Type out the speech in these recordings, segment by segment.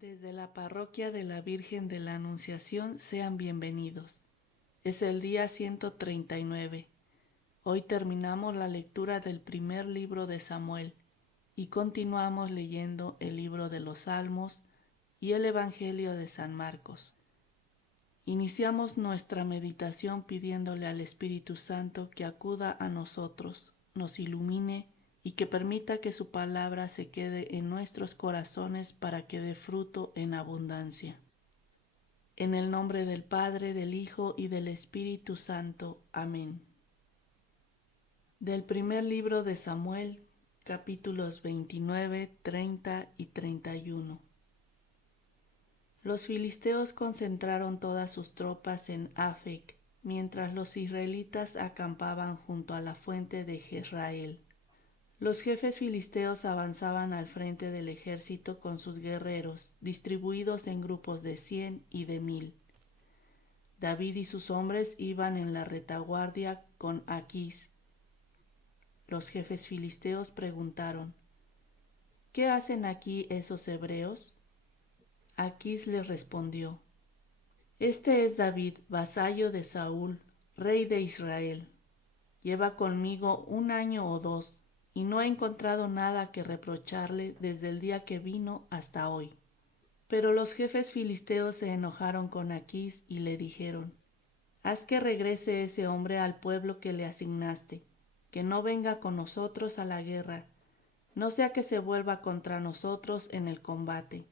Desde la Parroquia de la Virgen de la Anunciación sean bienvenidos. Es el día 139. Hoy terminamos la lectura del primer libro de Samuel y continuamos leyendo el libro de los Salmos y el Evangelio de San Marcos. Iniciamos nuestra meditación pidiéndole al Espíritu Santo que acuda a nosotros, nos ilumine y que permita que su palabra se quede en nuestros corazones para que dé fruto en abundancia. En el nombre del Padre, del Hijo y del Espíritu Santo. Amén. Del primer libro de Samuel, capítulos 29, 30 y 31. Los filisteos concentraron todas sus tropas en Afec, mientras los israelitas acampaban junto a la fuente de Jezreel. Los jefes filisteos avanzaban al frente del ejército con sus guerreros, distribuidos en grupos de 100 y de 1000. David y sus hombres iban en la retaguardia con Aquís. Los jefes filisteos preguntaron: ¿Qué hacen aquí esos hebreos? Aquís les respondió: Este es David, vasallo de Saúl, rey de Israel. Lleva conmigo 1 año o 2, y no he encontrado nada que reprocharle desde el día que vino hasta hoy. Pero los jefes filisteos se enojaron con Aquís y le dijeron: Haz que regrese ese hombre al pueblo que le asignaste, que no venga con nosotros a la guerra, no sea que se vuelva contra nosotros en el combate.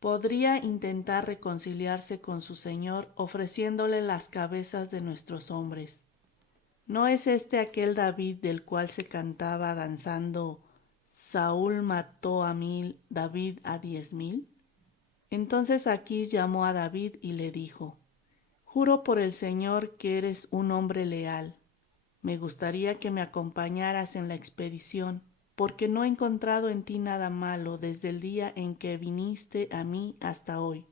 Podría intentar reconciliarse con su señor ofreciéndole las cabezas de nuestros hombres. ¿No es este aquel David del cual se cantaba danzando: Saúl mató a 1000, David a 10,000? Entonces Aquís llamó a David y le dijo: Juro por el Señor que eres un hombre leal. Me gustaría que me acompañaras en la expedición, porque no he encontrado en ti nada malo desde el día en que viniste a mí hasta hoy.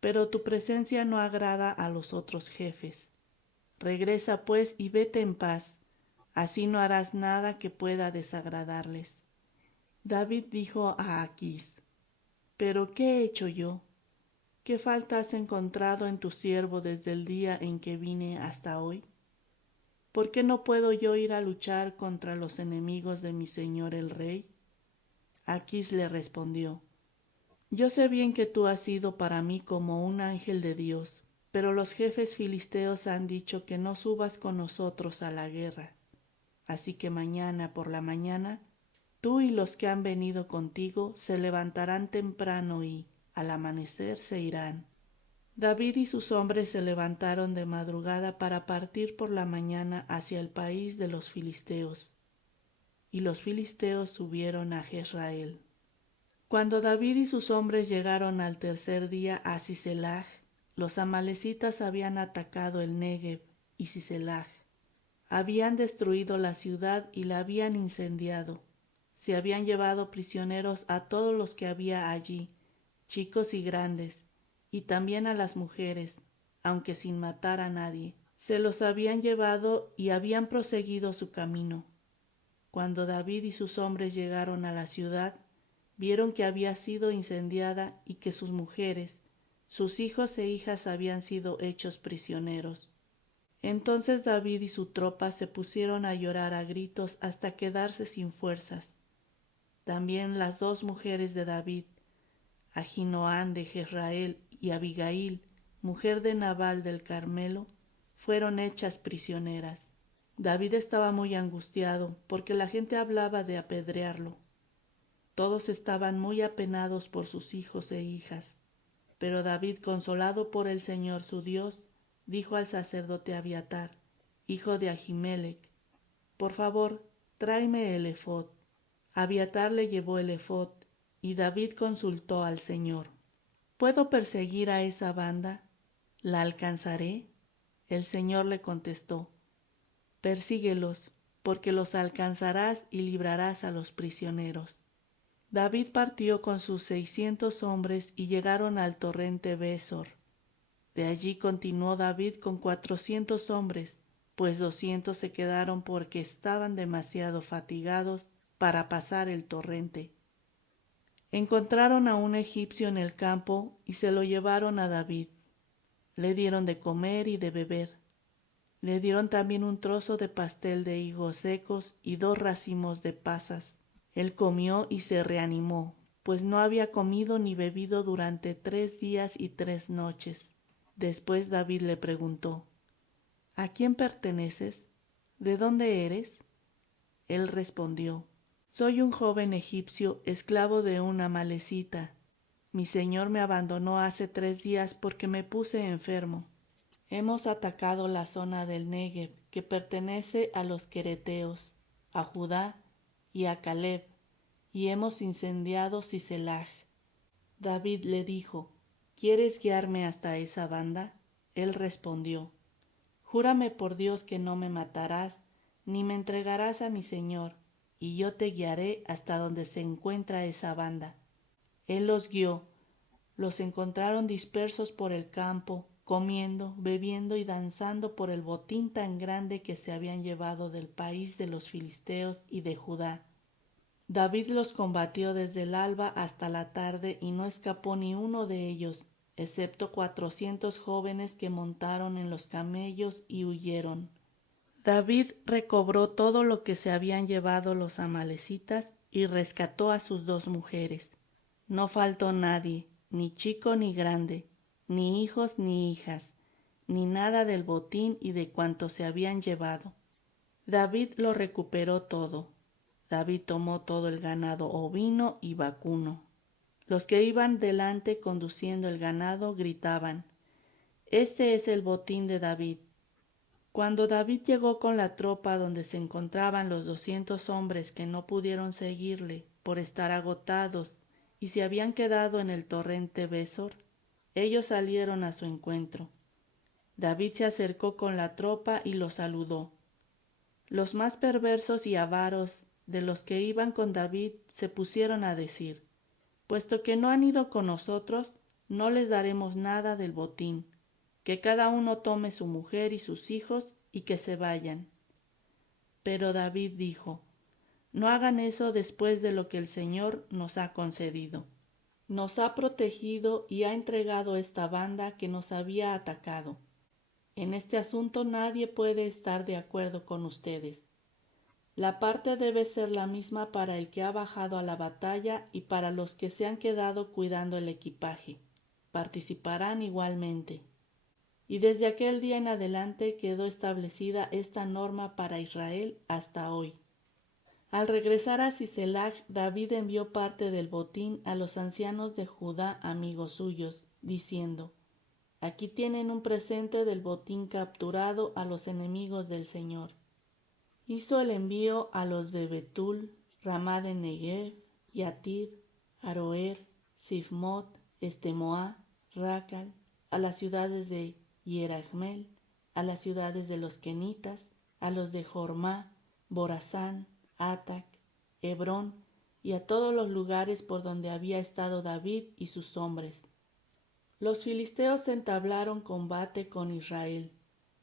Pero tu presencia no agrada a los otros jefes. Regresa pues y vete en paz, así no harás nada que pueda desagradarles. David dijo a Aquís: ¿Pero qué he hecho yo? ¿Qué falta has encontrado en tu siervo desde el día en que vine hasta hoy? ¿Por qué no puedo yo ir a luchar contra los enemigos de mi señor el rey? Aquís le respondió: Yo sé bien que tú has sido para mí como un ángel de Dios, pero los jefes filisteos han dicho que no subas con nosotros a la guerra. Así que mañana por la mañana, tú y los que han venido contigo se levantarán temprano y, al amanecer, se irán. David y sus hombres se levantaron de madrugada para partir por la mañana hacia el país de los filisteos. Y los filisteos subieron a Jezreel. Cuando David y sus hombres llegaron al tercer día a Siselaj, los amalecitas habían atacado el Negev y Siselaj. Habían destruido la ciudad y la habían incendiado. Se habían llevado prisioneros a todos los que había allí, chicos y grandes, y también a las mujeres, aunque sin matar a nadie. Se los habían llevado y habían proseguido su camino. Cuando David y sus hombres llegaron a la ciudad, vieron que había sido incendiada y que sus mujeres, sus hijos e hijas habían sido hechos prisioneros. Entonces David y su tropa se pusieron a llorar a gritos hasta quedarse sin fuerzas. También las 2 mujeres de David, Ahinoam de Jezreel y Abigail, mujer de Nabal del Carmelo, fueron hechas prisioneras. David estaba muy angustiado porque la gente hablaba de apedrearlo. Todos estaban muy apenados por sus hijos e hijas, pero David, consolado por el Señor su Dios, dijo al sacerdote Abiatar, hijo de Ahimelech: Por favor, tráeme el efod. Abiatar le llevó el efod, y David consultó al Señor: ¿Puedo perseguir a esa banda? ¿La alcanzaré? El Señor le contestó: Persíguelos, porque los alcanzarás y librarás a los prisioneros. David partió con sus 600 hombres y llegaron al torrente Besor. De allí continuó David con 400 hombres, pues 200 se quedaron porque estaban demasiado fatigados para pasar el torrente. Encontraron a un egipcio en el campo y se lo llevaron a David. Le dieron de comer y de beber. Le dieron también un trozo de pastel de higos secos y 2 racimos de pasas. Él comió y se reanimó, pues no había comido ni bebido durante 3 días y 3 noches. Después David le preguntó: ¿A quién perteneces? ¿De dónde eres? Él respondió: Soy un joven egipcio, esclavo de una amalecita. Mi señor me abandonó hace 3 días porque me puse enfermo. Hemos atacado la zona del Negev, que pertenece a los quereteos, a Judá y a Caleb, y hemos incendiado Siselaj. David le dijo: ¿Quieres guiarme hasta esa banda? Él respondió: Júrame por Dios que no me matarás, ni me entregarás a mi señor, y yo te guiaré hasta donde se encuentra esa banda. Él los guió. Los encontraron dispersos por el campo, comiendo, bebiendo y danzando por el botín tan grande que se habían llevado del país de los filisteos y de Judá. David los combatió desde el alba hasta la tarde y no escapó ni uno de ellos, excepto 400 jóvenes que montaron en los camellos y huyeron. David recobró todo lo que se habían llevado los amalecitas y rescató a sus 2 mujeres. No faltó nadie, ni chico ni grande, ni hijos ni hijas, ni nada del botín y de cuanto se habían llevado. David lo recuperó todo. David tomó todo el ganado ovino y vacuno. Los que iban delante conduciendo el ganado gritaban: Este es el botín de David. Cuando David llegó con la tropa donde se encontraban los 200 hombres que no pudieron seguirle por estar agotados y se habían quedado en el torrente Besor, ellos salieron a su encuentro. David se acercó con la tropa y los saludó. Los más perversos y avaros de los que iban con David se pusieron a decir: Puesto que no han ido con nosotros, no les daremos nada del botín. Que cada uno tome su mujer y sus hijos y que se vayan. Pero David dijo: No hagan eso después de lo que el Señor nos ha concedido. Nos ha protegido y ha entregado esta banda que nos había atacado. En este asunto nadie puede estar de acuerdo con ustedes. La parte debe ser la misma para el que ha bajado a la batalla y para los que se han quedado cuidando el equipaje. Participarán igualmente. Y desde aquel día en adelante quedó establecida esta norma para Israel hasta hoy. Al regresar a Siselaj, David envió parte del botín a los ancianos de Judá, amigos suyos, diciendo: Aquí tienen un presente del botín capturado a los enemigos del Señor. Hizo el envío a los de Betul, Ramá de Negev, Yatir, Aroer, Sifmot, Estemoa, Racal, a las ciudades de Hierajmel, a las ciudades de los Kenitas, a los de Jormá, Borazán, Atac, Hebrón, y a todos los lugares por donde había estado David y sus hombres. Los filisteos entablaron combate con Israel.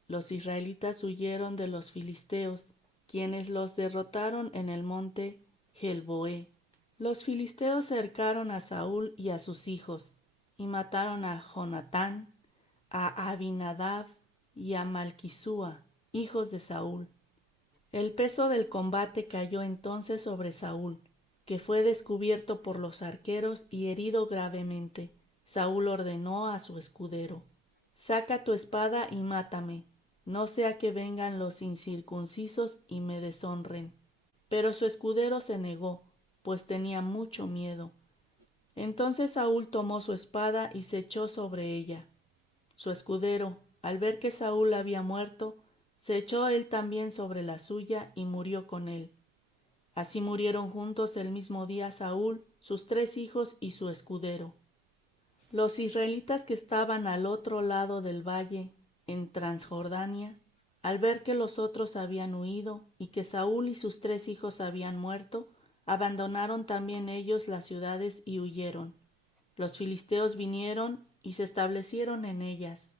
Los israelitas huyeron de los filisteos, quienes los derrotaron en el monte Gelboé. Los filisteos cercaron a Saúl y a sus hijos, y mataron a Jonatán, a Abinadab y a Malquisúa, hijos de Saúl. El peso del combate cayó entonces sobre Saúl, que fue descubierto por los arqueros y herido gravemente. Saúl ordenó a su escudero: Saca tu espada y mátame, no sea que vengan los incircuncisos y me deshonren. Pero su escudero se negó, pues tenía mucho miedo. Entonces Saúl tomó su espada y se echó sobre ella. Su escudero, al ver que Saúl había muerto, se echó él también sobre la suya y murió con él. Así murieron juntos el mismo día Saúl, sus 3 hijos y su escudero. Los israelitas que estaban al otro lado del valle, en Transjordania, al ver que los otros habían huido y que Saúl y sus 3 hijos habían muerto, abandonaron también ellos las ciudades y huyeron. Los filisteos vinieron y se establecieron en ellas.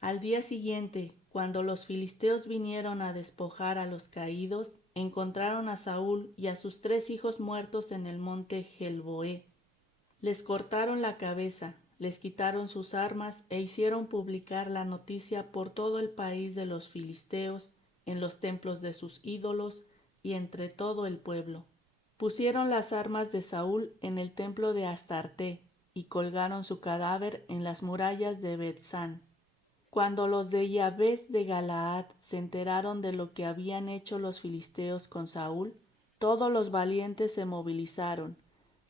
Al día siguiente, cuando los filisteos vinieron a despojar a los caídos, encontraron a Saúl y a sus 3 hijos muertos en el monte Gelboé. Les cortaron la cabeza, les quitaron sus armas e hicieron publicar la noticia por todo el país de los filisteos, en los templos de sus ídolos y entre todo el pueblo. Pusieron las armas de Saúl en el templo de Astarte y colgaron su cadáver en las murallas de Bet-san. Cuando los de Yabes de Galaad se enteraron de lo que habían hecho los filisteos con Saúl, todos los valientes se movilizaron,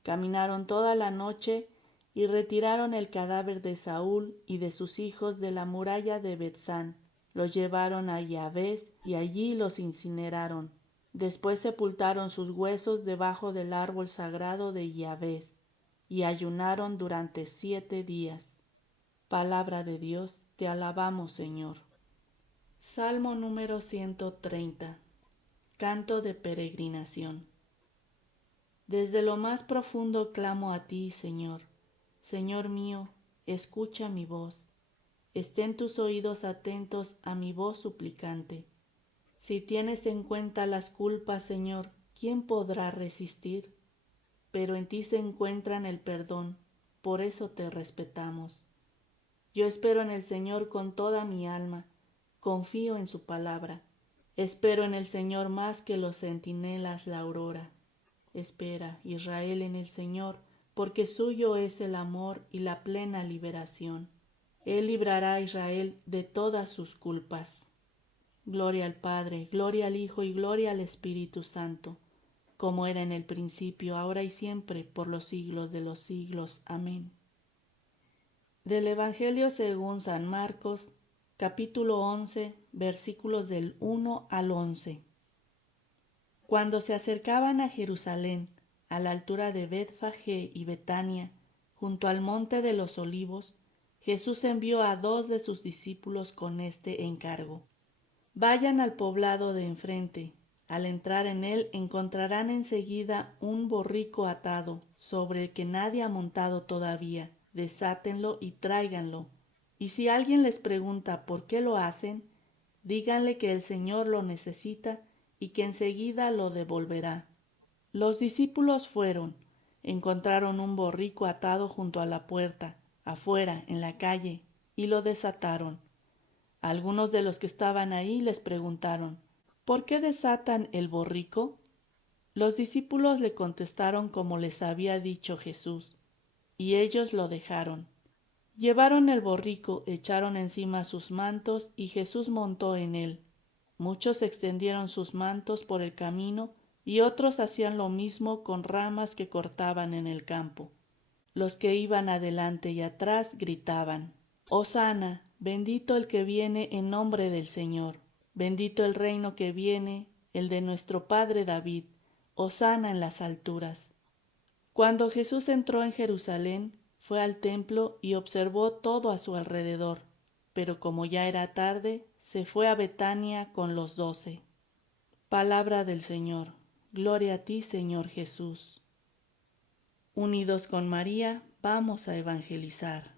caminaron toda la noche y retiraron el cadáver de Saúl y de sus hijos de la muralla de Bet-san. Los llevaron a Yabes y allí los incineraron. Después sepultaron sus huesos debajo del árbol sagrado de Yabes y ayunaron durante 7 días. Palabra de Dios, te alabamos, Señor. Salmo número 130. Canto de peregrinación. Desde lo más profundo clamo a ti, Señor. Señor mío, escucha mi voz. Estén tus oídos atentos a mi voz suplicante. Si tienes en cuenta las culpas, Señor, ¿quién podrá resistir? Pero en ti se encuentran el perdón, por eso te respetamos. Yo espero en el Señor con toda mi alma, confío en su palabra. Espero en el Señor más que los centinelas la aurora. Espera, Israel, en el Señor, porque suyo es el amor y la plena liberación. Él librará a Israel de todas sus culpas. Gloria al Padre, gloria al Hijo y gloria al Espíritu Santo, como era en el principio, ahora y siempre, por los siglos de los siglos. Amén. Del Evangelio según San Marcos, capítulo 11, versículos del 1 al 11. Cuando se acercaban a Jerusalén, a la altura de Betfagé y Betania, junto al monte de los Olivos, Jesús envió a 2 de sus discípulos con este encargo: vayan al poblado de enfrente. Al entrar en él encontrarán enseguida un borrico atado, sobre el que nadie ha montado todavía. Desátenlo y tráiganlo. Y si alguien les pregunta por qué lo hacen, díganle que el Señor lo necesita y que enseguida lo devolverá. Los discípulos fueron, encontraron un borrico atado junto a la puerta, afuera, en la calle, y lo desataron. Algunos de los que estaban ahí les preguntaron: ¿por qué desatan el borrico? Los discípulos le contestaron como les había dicho Jesús, y ellos lo dejaron. Llevaron el borrico, echaron encima sus mantos, y Jesús montó en él. Muchos extendieron sus mantos por el camino, y otros hacían lo mismo con ramas que cortaban en el campo. Los que iban adelante y atrás gritaban: Hosana, bendito el que viene en nombre del Señor. Bendito el reino que viene, el de nuestro padre David. Hosana en las alturas. Cuando Jesús entró en Jerusalén, fue al templo y observó todo a su alrededor, pero como ya era tarde, se fue a Betania con los 12. Palabra del Señor. Gloria a ti, Señor Jesús. Unidos con María, vamos a evangelizar.